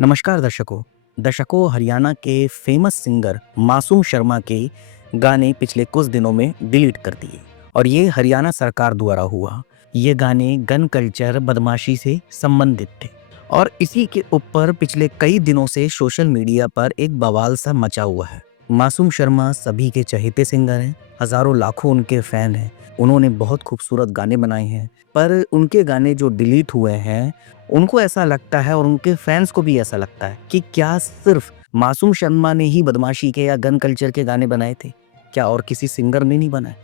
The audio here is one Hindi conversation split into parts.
नमस्कार दर्शकों। दर्शकों, हरियाणा के फेमस सिंगर मासूम शर्मा के गाने पिछले कुछ दिनों में डिलीट कर दिए और ये हरियाणा सरकार द्वारा हुआ। ये गाने गन कल्चर बदमाशी से संबंधित थे और इसी के ऊपर पिछले कई दिनों से सोशल मीडिया पर एक बवाल सा मचा हुआ है। मासूम शर्मा सभी के चहेते सिंगर हैं, हजारों लाखों उनके फैन हैं। उन्होंने बहुत खूबसूरत गाने बनाए हैं, पर उनके गाने जो डिलीट हुए हैं उनको ऐसा लगता है और उनके फैंस को भी ऐसा लगता है कि क्या सिर्फ मासूम शर्मा ने ही बदमाशी के या गन कल्चर के गाने बनाए थे? क्या और किसी सिंगर ने नहीं बनाए?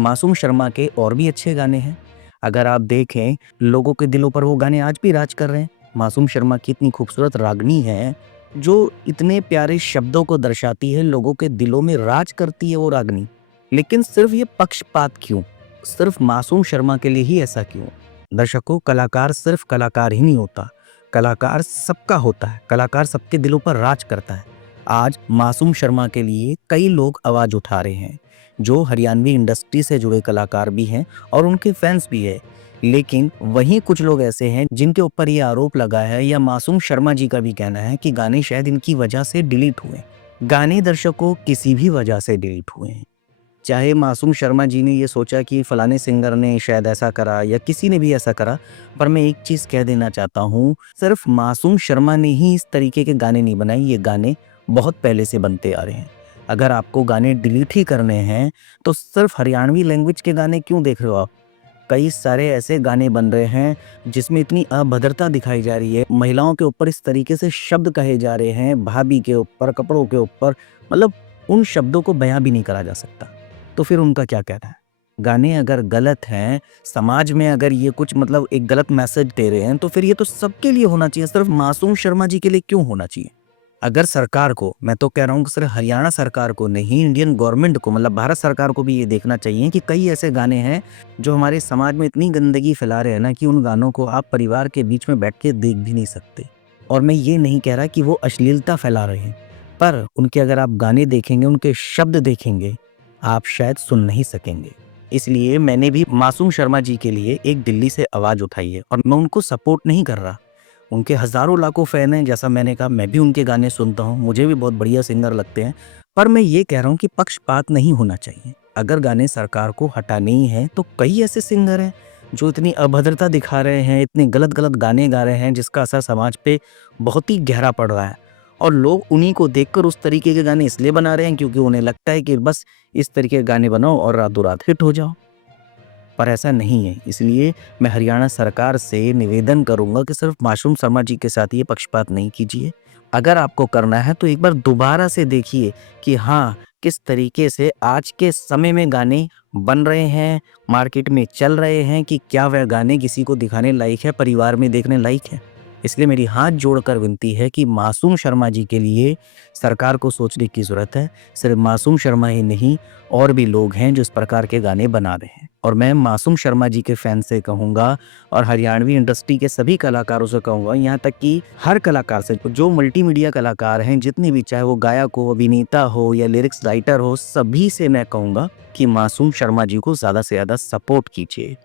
मासूम शर्मा के और भी अच्छे गाने हैं। अगर आप देखें, लोगों के दिलों पर वो गाने आज भी राज कर रहे हैं। मासूम शर्मा की इतनी खूबसूरत रागनी है जो इतने प्यारे शब्दों को दर्शाती है, लोगों के दिलों में राज करती है वो रागनी। लेकिन सिर्फ ये पक्षपात क्यों? सिर्फ मासूम शर्मा के लिए ही ऐसा क्यों? दर्शकों, कलाकार सिर्फ कलाकार ही नहीं होता, कलाकार सबका होता है। कलाकार सबके दिलों पर राज करता है। आज मासूम शर्मा के लिए कई लोग आवाज उठा रहे हैं, जो हरियाणवी इंडस्ट्री से जुड़े कलाकार भी हैं और उनके फैंस भी है। लेकिन वहीं कुछ लोग ऐसे हैं जिनके ऊपर ये आरोप लगा है या मासूम शर्मा जी का भी कहना है कि गाने शायद इनकी वजह से डिलीट हुए। गाने दर्शकों किसी भी वजह से डिलीट हुए हैं, चाहे मासूम शर्मा जी ने ये सोचा कि फलाने सिंगर ने शायद ऐसा करा या किसी ने भी ऐसा करा, पर मैं एक चीज़ कह देना चाहता हूँ, सिर्फ मासूम शर्मा ने ही इस तरीके के गाने नहीं बनाए। ये गाने बहुत पहले से बनते आ रहे हैं। अगर आपको गाने डिलीट ही करने हैं तो सिर्फ हरियाणवी लैंग्वेज के गाने क्यों देख रहे हो आप? कई सारे ऐसे गाने बन रहे हैं जिसमें इतनी अभद्रता दिखाई जा रही है, महिलाओं के ऊपर इस तरीके से शब्द कहे जा रहे हैं, भाभी के ऊपर, कपड़ों के ऊपर, मतलब उन शब्दों को बयां भी नहीं करा जा सकता। तो फिर उनका क्या कहना है? गाने अगर गलत हैं, समाज में अगर ये कुछ मतलब एक गलत मैसेज दे रहे हैं, तो फिर ये तो सबके लिए होना चाहिए, सिर्फ मासूम शर्मा जी के लिए क्यों होना चाहिए? अगर सरकार को, मैं तो कह रहा हूँ कि सिर्फ हरियाणा सरकार को नहीं, इंडियन गवर्नमेंट को, मतलब भारत सरकार को भी ये देखना चाहिए कि कई ऐसे गाने हैं जो हमारे समाज में इतनी गंदगी फैला रहे हैं ना कि उन गानों को आप परिवार के बीच में बैठ के देख भी नहीं सकते। और मैं ये नहीं कह रहा कि वो अश्लीलता फैला रहे हैं, पर उनके अगर आप गाने देखेंगे, उनके शब्द देखेंगे, आप शायद सुन नहीं सकेंगे। इसलिए मैंने भी मासूम शर्मा जी के लिए एक दिल्ली से आवाज़ उठाई है और मैं उनको सपोर्ट नहीं कर रहा। उनके हज़ारों लाखों फ़ैन हैं, जैसा मैंने कहा, मैं भी उनके गाने सुनता हूँ, मुझे भी बहुत बढ़िया सिंगर लगते हैं। पर मैं ये कह रहा हूँ कि पक्षपात नहीं होना चाहिए। अगर गाने सरकार को हटाने ही हैं, तो कई ऐसे सिंगर हैं जो इतनी अभद्रता दिखा रहे हैं, इतने गलत-गलत गाने गा रहे हैं जिसका असर समाज पे बहुत ही गहरा पड़ रहा है। और लोग उन्हीं को देखकर उस तरीके के गाने इसलिए बना रहे हैं क्योंकि उन्हें लगता है कि बस इस तरीके के गाने बनाओ और रातों-रात हिट हो जाओ। पर ऐसा नहीं है। इसलिए मैं हरियाणा सरकार से निवेदन करूँगा कि सिर्फ मासूम शर्मा जी के साथ ये पक्षपात नहीं कीजिए। अगर आपको करना है तो एक बार दोबारा से देखिए कि हाँ, किस तरीके से आज के समय में गाने बन रहे हैं, मार्केट में चल रहे हैं, कि क्या वह गाने किसी को दिखाने लायक है, परिवार में देखने लायक है। इसलिए मेरी हाथ जोड़कर विनती है कि मासूम शर्मा जी के लिए सरकार को सोचने की ज़रूरत है। सिर्फ मासूम शर्मा ही नहीं, और भी लोग हैं जो इस प्रकार के गाने बना रहे हैं। और मैं मासूम शर्मा जी के फैन से कहूँगा और हरियाणवी इंडस्ट्री के सभी कलाकारों से कहूँगा, यहाँ तक कि हर कलाकार से, जो मल्टीमीडिया कलाकार हैं जितने भी, चाहे वो गायक हो, अभिनेता हो या लिरिक्स राइटर हो, सभी से मैं कहूँगा कि मासूम शर्मा जी को ज़्यादा से ज़्यादा सपोर्ट कीजिए।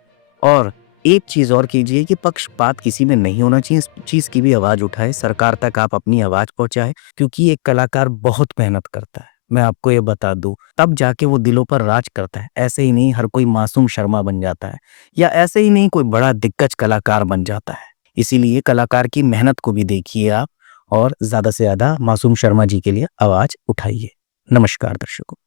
और एक चीज़ और कीजिए कि पक्षपात किसी में नहीं होना चाहिए, इस चीज़ की भी आवाज़ उठाए, सरकार तक आप अपनी आवाज़ पहुँचाएँ, क्योंकि एक कलाकार बहुत मेहनत करता है। मैं आपको ये बता दूँ, तब जाके वो दिलों पर राज करता है। ऐसे ही नहीं हर कोई मासूम शर्मा बन जाता है, या ऐसे ही नहीं कोई बड़ा दिग्गज कलाकार बन जाता है। इसीलिए कलाकार की मेहनत को भी देखिए आप और ज़्यादा से ज़्यादा मासूम शर्मा जी के लिए आवाज़ उठाइए। नमस्कार दर्शकों।